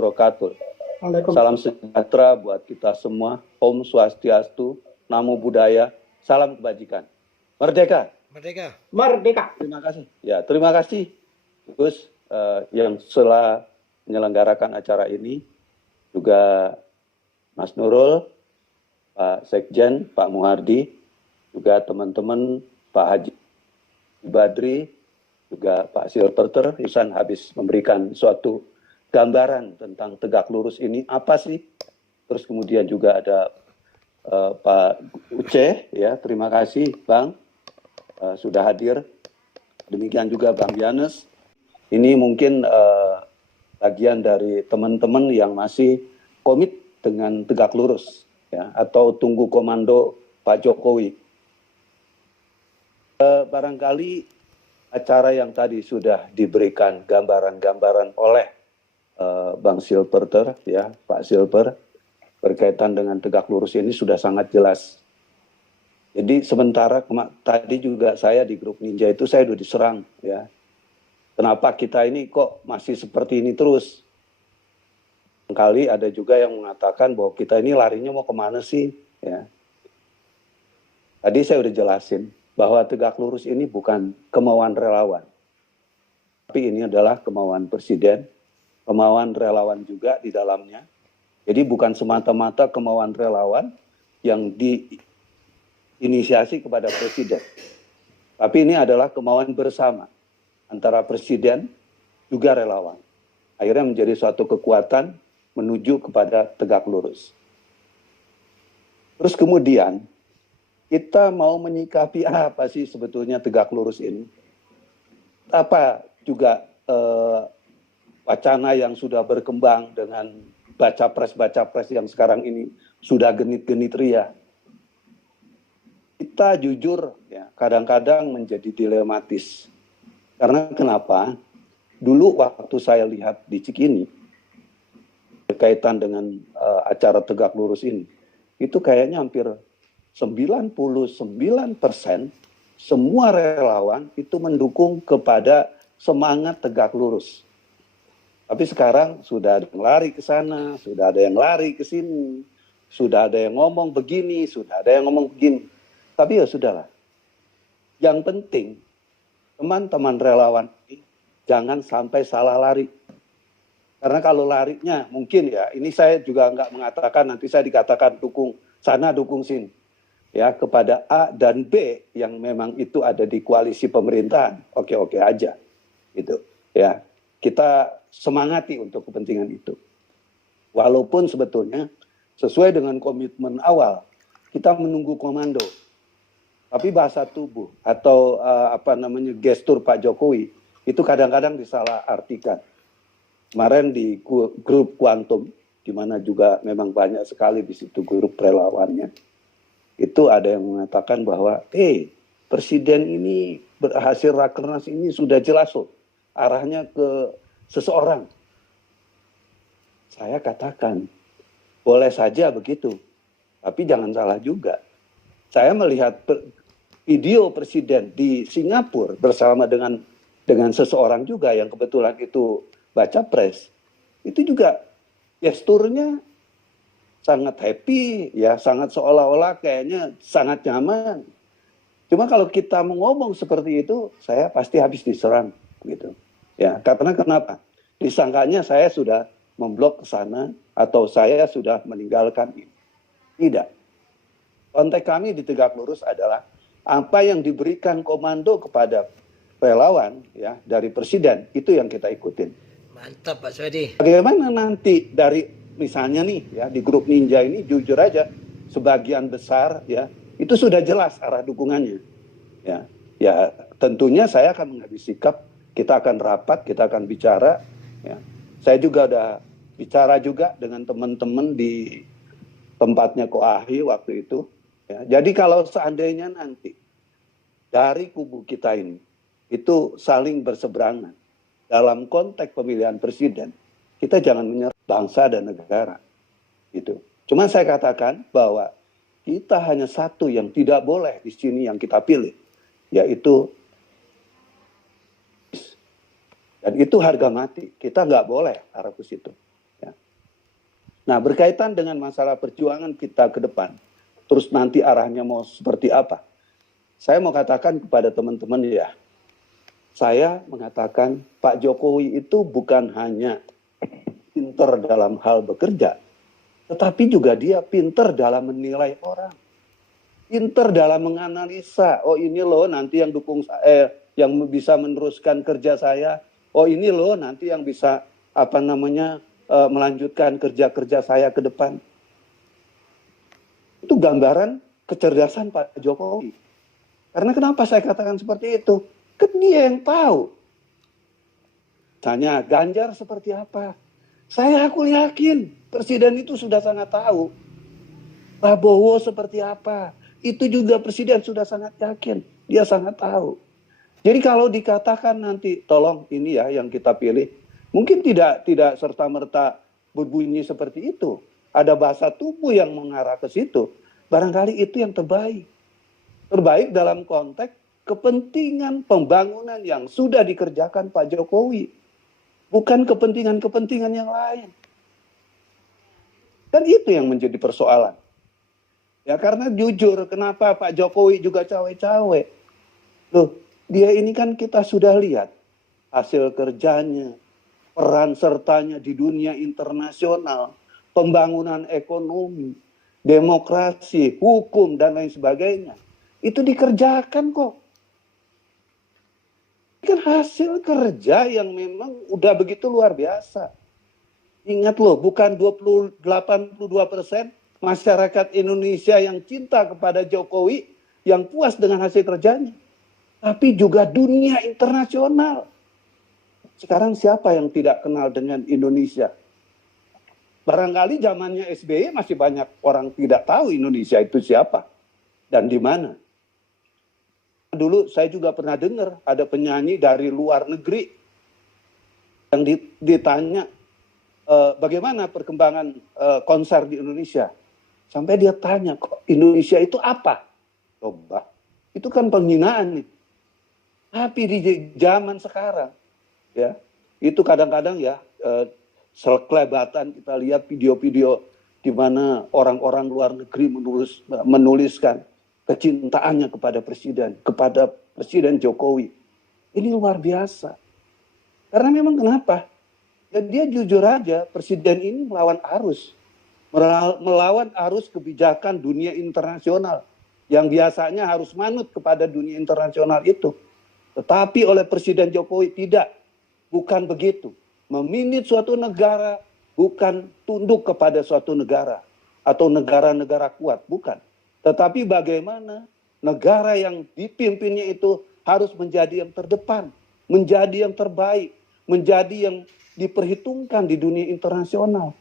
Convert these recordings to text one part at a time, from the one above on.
wabarakatuh. Salam sejahtera buat kita semua. Om Swastiastu, Namo Buddhaya, salam kebajikan. Merdeka. Merdeka. Merdeka. Terima kasih. Ya, terima kasih Gus yang telah menyelenggarakan acara ini. Juga Mas Nurul, Pak Sekjen, Pak Muhardi, juga teman-teman Pak Haji Badri, juga Pak Silverter, Isan habis memberikan suatu gambaran tentang tegak lurus ini apa sih. Terus kemudian juga ada Pak Uce, ya terima kasih Bang sudah hadir. Demikian juga Bang Yanes. Ini mungkin bagian dari teman-teman yang masih komit dengan tegak lurus, ya, atau tunggu komando Pak Jokowi. Barangkali acara yang tadi sudah diberikan gambaran-gambaran oleh Bang Silverter, ya Pak Silver, berkaitan dengan tegak lurus ini sudah sangat jelas. Jadi sementara tadi juga saya di grup Ninja itu saya sudah diserang, ya. Kenapa kita ini kok masih seperti ini terus? Kali ada juga yang mengatakan bahwa kita ini larinya mau kemana sih? Ya. Tadi saya udah jelasin bahwa tegak lurus ini bukan kemauan relawan, tapi ini adalah kemauan presiden, kemauan relawan juga di dalamnya. Jadi bukan semata-mata kemauan relawan yang diinisiasi kepada presiden, tapi ini adalah kemauan bersama antara presiden juga relawan. Akhirnya menjadi suatu kekuatan menuju kepada tegak lurus. Terus kemudian kita mau menyikapi apa sih sebetulnya tegak lurus ini? Apa juga wacana yang sudah berkembang dengan baca pres yang sekarang ini sudah genit-genit ria. Kita jujur ya kadang-kadang menjadi dilematis. Karena kenapa? Dulu waktu saya lihat di Cikini berkaitan dengan acara tegak lurus ini, itu kayaknya hampir 99% semua relawan itu mendukung kepada semangat tegak lurus. Tapi sekarang sudah ada yang lari ke sana, sudah ada yang lari ke sini, sudah ada yang ngomong begini, sudah ada yang ngomong begini. Tapi ya sudahlah. Yang penting teman-teman relawan ini jangan sampai salah lari. Karena kalau larinya mungkin ya, ini saya juga nggak mengatakan nanti saya dikatakan dukung sana, dukung sini. Ya, kepada A dan B yang memang itu ada di koalisi pemerintahan, oke-oke aja. Gitu. Ya, kita semangati untuk kepentingan itu. Walaupun sebetulnya sesuai dengan komitmen awal, kita menunggu komando. Tapi bahasa tubuh atau gestur Pak Jokowi itu kadang-kadang disalahartikan. Kemarin di grup Kuantum, di mana juga memang banyak sekali di situ grup relawannya, itu ada yang mengatakan bahwa, presiden ini berhasil rakernas ini sudah jelas loh, arahnya ke seseorang. Saya katakan, boleh saja begitu, tapi jangan salah juga. Saya melihat video presiden di Singapura bersama dengan seseorang juga yang kebetulan itu baca pres, itu juga gesturnya sangat happy, ya sangat seolah-olah kayaknya sangat nyaman. Cuma kalau kita mau ngomong seperti itu, saya pasti habis diserang, gitu. Ya, karena kenapa? Disangkanya saya sudah memblok ke sana atau saya sudah meninggalkan ini. Tidak. Konteks kami di Tegak Lurus adalah apa yang diberikan komando kepada relawan ya dari presiden itu yang kita ikutin. Mantap Pak Swedi. Bagaimana nanti dari misalnya nih ya di grup Ninja ini jujur aja sebagian besar ya itu sudah jelas arah dukungannya. Ya tentunya saya akan mengambil sikap, kita akan rapat, kita akan bicara ya. Saya juga udah bicara juga dengan teman-teman di tempatnya Ko Ahi waktu itu. Ya, jadi kalau seandainya nanti dari kubu kita ini itu saling berseberangan dalam konteks pemilihan presiden, kita jangan menyerah bangsa dan negara. Gitu. Cuma saya katakan bahwa kita hanya satu yang tidak boleh di sini yang kita pilih, yaitu dan itu harga mati. Kita nggak boleh arah ke situ. Ya. Nah, berkaitan dengan masalah perjuangan kita ke depan, terus nanti arahnya mau seperti apa? Saya mau katakan kepada teman-teman ya, saya mengatakan Pak Jokowi itu bukan hanya pinter dalam hal bekerja, tetapi juga dia pinter dalam menilai orang. Pinter dalam menganalisa, oh ini loh nanti yang dukung saya, yang bisa meneruskan kerja saya, oh ini loh nanti yang bisa melanjutkan kerja-kerja saya ke depan. Itu gambaran kecerdasan Pak Jokowi. Karena kenapa saya katakan seperti itu? Kan dia yang tahu. Tanya Ganjar seperti apa? Aku yakin presiden itu sudah sangat tahu. Prabowo seperti apa? Itu juga presiden sudah sangat yakin. Dia sangat tahu. Jadi kalau dikatakan nanti, tolong ini ya yang kita pilih, mungkin tidak serta-merta berbunyi seperti itu. Ada bahasa tubuh yang mengarah ke situ. Barangkali itu yang terbaik. Terbaik dalam konteks kepentingan pembangunan yang sudah dikerjakan Pak Jokowi. Bukan kepentingan-kepentingan yang lain. Dan itu yang menjadi persoalan. Ya karena jujur, kenapa Pak Jokowi juga cawe-cawe? Loh, dia ini kan kita sudah lihat hasil kerjanya, peran sertanya di dunia internasional, pembangunan ekonomi, demokrasi, hukum, dan lain sebagainya. Itu dikerjakan kok. Ini kan hasil kerja yang memang udah begitu luar biasa. Ingat loh, bukan 82% masyarakat Indonesia yang cinta kepada Jokowi, yang puas dengan hasil kerjanya. Tapi juga dunia internasional. Sekarang siapa yang tidak kenal dengan Indonesia? Barangkali zamannya SBY masih banyak orang tidak tahu Indonesia itu siapa dan di mana. Dulu saya juga pernah dengar ada penyanyi dari luar negeri yang ditanya bagaimana perkembangan konser di Indonesia. Sampai dia tanya, kok Indonesia itu apa? Coba, itu kan penghinaan nih. Tapi di zaman sekarang, ya, itu kadang-kadang ya sekelebatan kita lihat video-video di mana orang-orang luar negeri menuliskan kecintaannya kepada Presiden Jokowi. Ini luar biasa. Karena memang kenapa? Ya, dia jujur aja, Presiden ini melawan arus kebijakan dunia internasional yang biasanya harus manut kepada dunia internasional itu. Tetapi oleh Presiden Jokowi tidak, bukan begitu. Meminit suatu negara bukan tunduk kepada suatu negara atau negara-negara kuat, bukan. Tetapi bagaimana negara yang dipimpinnya itu harus menjadi yang terdepan, menjadi yang terbaik, menjadi yang diperhitungkan di dunia internasional.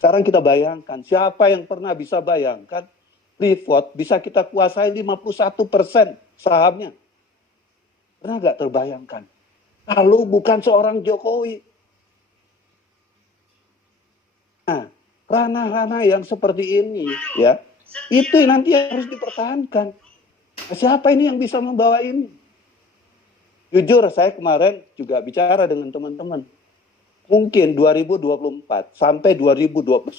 Sekarang kita bayangkan, siapa yang pernah bisa bayangkan Freeport bisa kita kuasai 51% sahamnya. Pernah nggak terbayangkan? Kalau bukan seorang Jokowi. Nah, ranah-ranah yang seperti ini, ya, itu nanti harus dipertahankan. Nah, siapa ini yang bisa membawa ini? Jujur, saya kemarin juga bicara dengan teman-teman. Mungkin 2024 sampai 2029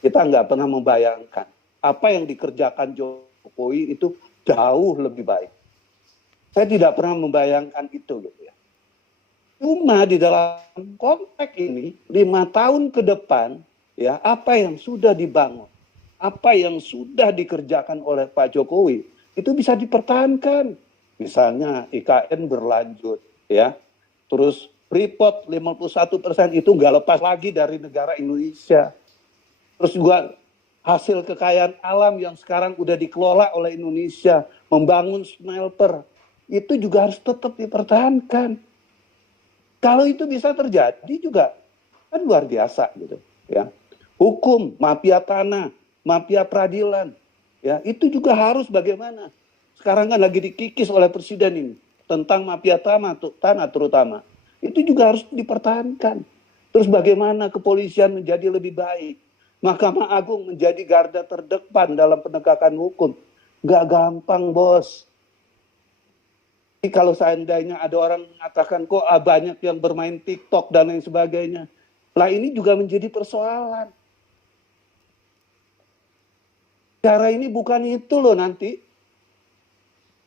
kita nggak pernah membayangkan apa yang dikerjakan Jokowi itu jauh lebih baik. Saya tidak pernah membayangkan itu gitu ya. Cuma di dalam konteks ini 5 tahun ke depan ya, apa yang sudah dibangun, apa yang sudah dikerjakan oleh Pak Jokowi itu bisa dipertahankan. Misalnya IKN berlanjut ya. Terus Freeport 51% itu nggak lepas lagi dari negara Indonesia. Terus juga hasil kekayaan alam yang sekarang udah dikelola oleh Indonesia, membangun smelter, itu juga harus tetap dipertahankan. Kalau itu bisa terjadi juga kan luar biasa gitu ya. Hukum, mafia tanah, mafia peradilan, ya itu juga harus bagaimana. Sekarang kan lagi dikikis oleh presiden ini tentang mafia tanah terutama. Itu juga harus dipertahankan. Terus bagaimana kepolisian menjadi lebih baik. Mahkamah Agung menjadi garda terdepan dalam penegakan hukum. Gak gampang, bos. Jadi kalau seandainya ada orang mengatakan kok banyak yang bermain TikTok dan lain sebagainya. Lah ini juga menjadi persoalan. Cara ini bukan itu loh nanti.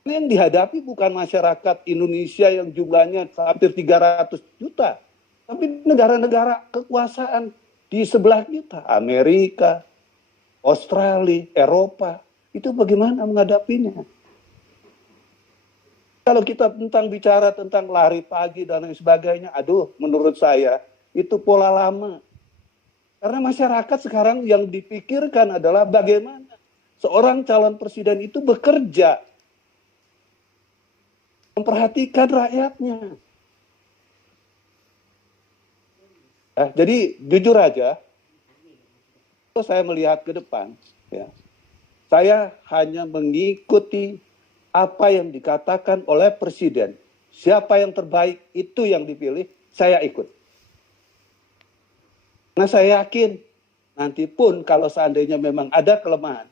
Ini yang dihadapi bukan masyarakat Indonesia yang jumlahnya hampir 300 juta. Tapi negara-negara kekuasaan di sebelah kita, Amerika, Australia, Eropa, itu bagaimana menghadapinya? Kalau kita bicara tentang lari pagi dan lain sebagainya, aduh, menurut saya itu pola lama. Karena masyarakat sekarang yang dipikirkan adalah bagaimana seorang calon presiden itu bekerja, memperhatikan rakyatnya. Jadi jujur aja, saya melihat ke depan, ya, saya hanya mengikuti apa yang dikatakan oleh presiden. Siapa yang terbaik itu yang dipilih, saya ikut. Nah, saya yakin nanti pun kalau seandainya memang ada kelemahan,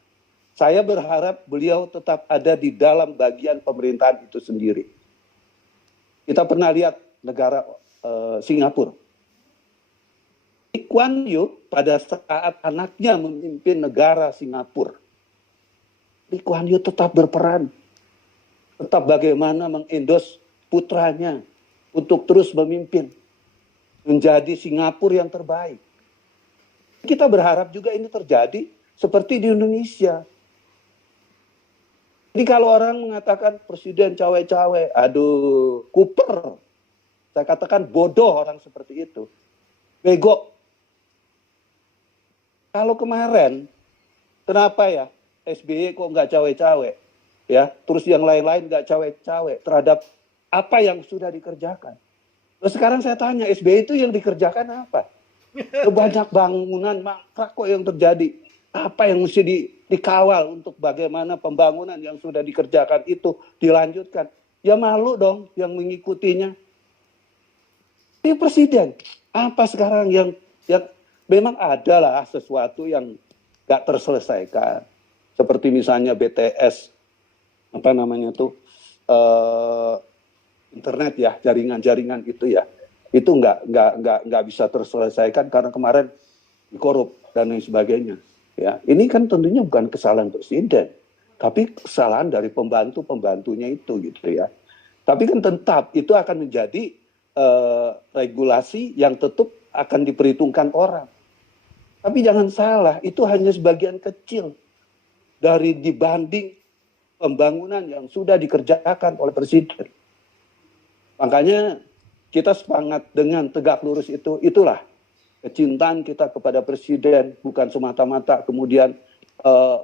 saya berharap beliau tetap ada di dalam bagian pemerintahan itu sendiri. Kita pernah lihat negara Singapura. Lee Kuan Yew pada saat anaknya memimpin negara Singapura, Lee Kuan Yew tetap berperan, tetap bagaimana mengendos putranya untuk terus memimpin, menjadi Singapura yang terbaik. Kita berharap juga ini terjadi seperti di Indonesia. Jadi kalau orang mengatakan presiden cawe-cawe, aduh, kuper. Saya katakan bodoh orang seperti itu. Bego. Kalau kemarin, kenapa ya SBY kok nggak cawe-cawe? Ya, terus yang lain-lain nggak cawe-cawe terhadap apa yang sudah dikerjakan. Terus sekarang saya tanya, SBY itu yang dikerjakan apa? Banyak bangunan mangkrak kok yang terjadi. Apa yang mesti dikawal untuk bagaimana pembangunan yang sudah dikerjakan itu dilanjutkan? Ya malu dong yang mengikutinya. Ini presiden. Apa sekarang yang memang adalah sesuatu yang nggak terselesaikan. Seperti misalnya BTS, apa namanya tuh, internet ya, jaringan-jaringan itu ya. Itu nggak bisa terselesaikan karena kemarin dikorup dan lain sebagainya. Ya, ini kan tentunya bukan kesalahan presiden, tapi kesalahan dari pembantu-pembantunya itu gitu ya. Tapi kan tetap itu akan menjadi regulasi yang tetap akan diperhitungkan orang. Tapi jangan salah, itu hanya sebagian kecil dari dibanding pembangunan yang sudah dikerjakan oleh presiden. Makanya kita semangat dengan tegak lurus itu, itulah kecintaan kita kepada presiden, bukan semata-mata kemudian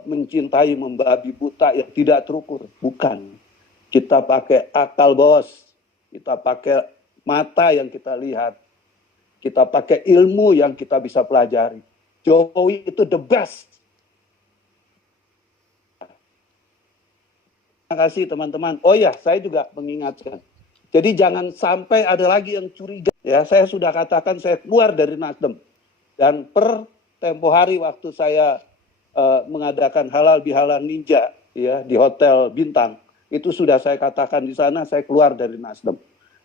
mencintai membabi buta yang tidak terukur. Bukan. Kita pakai akal bos, kita pakai mata yang kita lihat, kita pakai ilmu yang kita bisa pelajari. Jokowi itu the best. Terima kasih teman-teman. Oh ya, saya juga mengingatkan. Jadi jangan sampai ada lagi yang curiga. Ya, saya sudah katakan saya keluar dari Nasdem. Dan per tempo hari waktu saya mengadakan halal bihalal ninja ya di Hotel Bintang, itu sudah saya katakan di sana saya keluar dari Nasdem.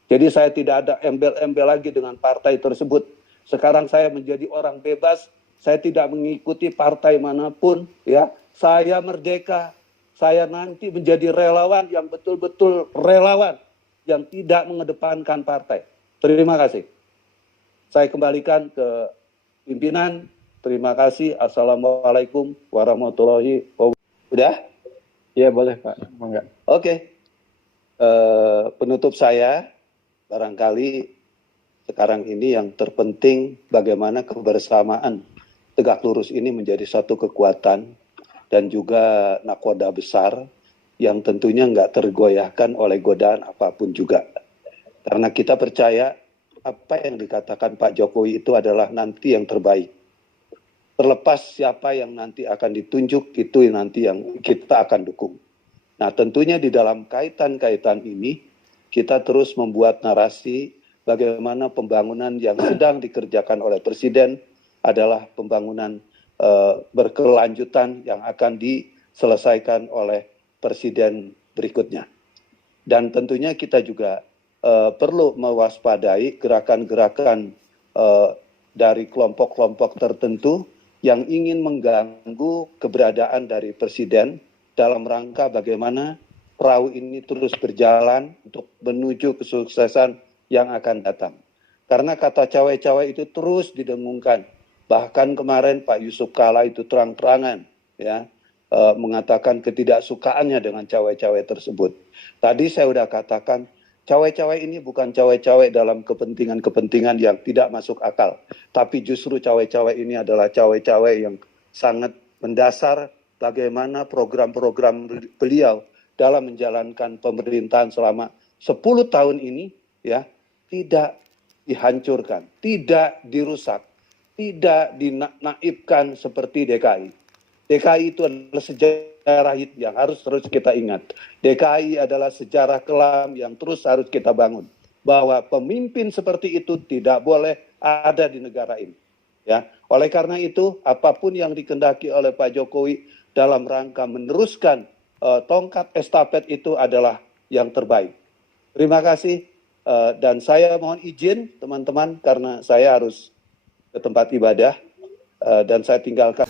Jadi saya tidak ada embel-embel lagi dengan partai tersebut. Sekarang saya menjadi orang bebas, saya tidak mengikuti partai manapun ya. Saya merdeka. Saya nanti menjadi relawan yang betul-betul relawan yang tidak mengedepankan partai. Terima kasih. Saya kembalikan ke pimpinan. Terima kasih. Assalamualaikum warahmatullahi wabarakatuh. Udah? Ya boleh Pak. Enggak. Oke. Penutup saya, barangkali sekarang ini yang terpenting bagaimana kebersamaan tegak lurus ini menjadi satu kekuatan dan juga nakoda besar yang tentunya nggak tergoyahkan oleh godaan apapun juga. Karena kita percaya apa yang dikatakan Pak Jokowi itu adalah nanti yang terbaik. Terlepas siapa yang nanti akan ditunjuk, itu nanti yang kita akan dukung. Nah tentunya di dalam kaitan-kaitan ini, kita terus membuat narasi bagaimana pembangunan yang sedang dikerjakan oleh Presiden adalah pembangunan berkelanjutan yang akan diselesaikan oleh Presiden berikutnya. Dan tentunya kita juga perlu mewaspadai gerakan-gerakan dari kelompok-kelompok tertentu yang ingin mengganggu keberadaan dari Presiden dalam rangka bagaimana perahu ini terus berjalan untuk menuju kesuksesan yang akan datang. Karena kata cawe-cawe itu terus didengungkan. Bahkan kemarin Pak Yusuf Kalla itu terang-terangan ya mengatakan ketidaksukaannya dengan cawe-cawe tersebut. Tadi saya sudah katakan cawe-cawe ini bukan cawe-cawe dalam kepentingan-kepentingan yang tidak masuk akal. Tapi justru cawe-cawe ini adalah cawe-cawe yang sangat mendasar bagaimana program-program beliau dalam menjalankan pemerintahan selama 10 tahun ini ya tidak dihancurkan, tidak dirusak, tidak dinaibkan seperti DKI. DKI itu adalah sejarah yang harus terus kita ingat. DKI adalah sejarah kelam yang terus harus kita bangun. Bahwa pemimpin seperti itu tidak boleh ada di negara ini. Ya, oleh karena itu, apapun yang dikehendaki oleh Pak Jokowi dalam rangka meneruskan tongkat estafet itu adalah yang terbaik. Terima kasih dan saya mohon izin teman-teman karena saya harus ke tempat ibadah dan saya tinggalkan.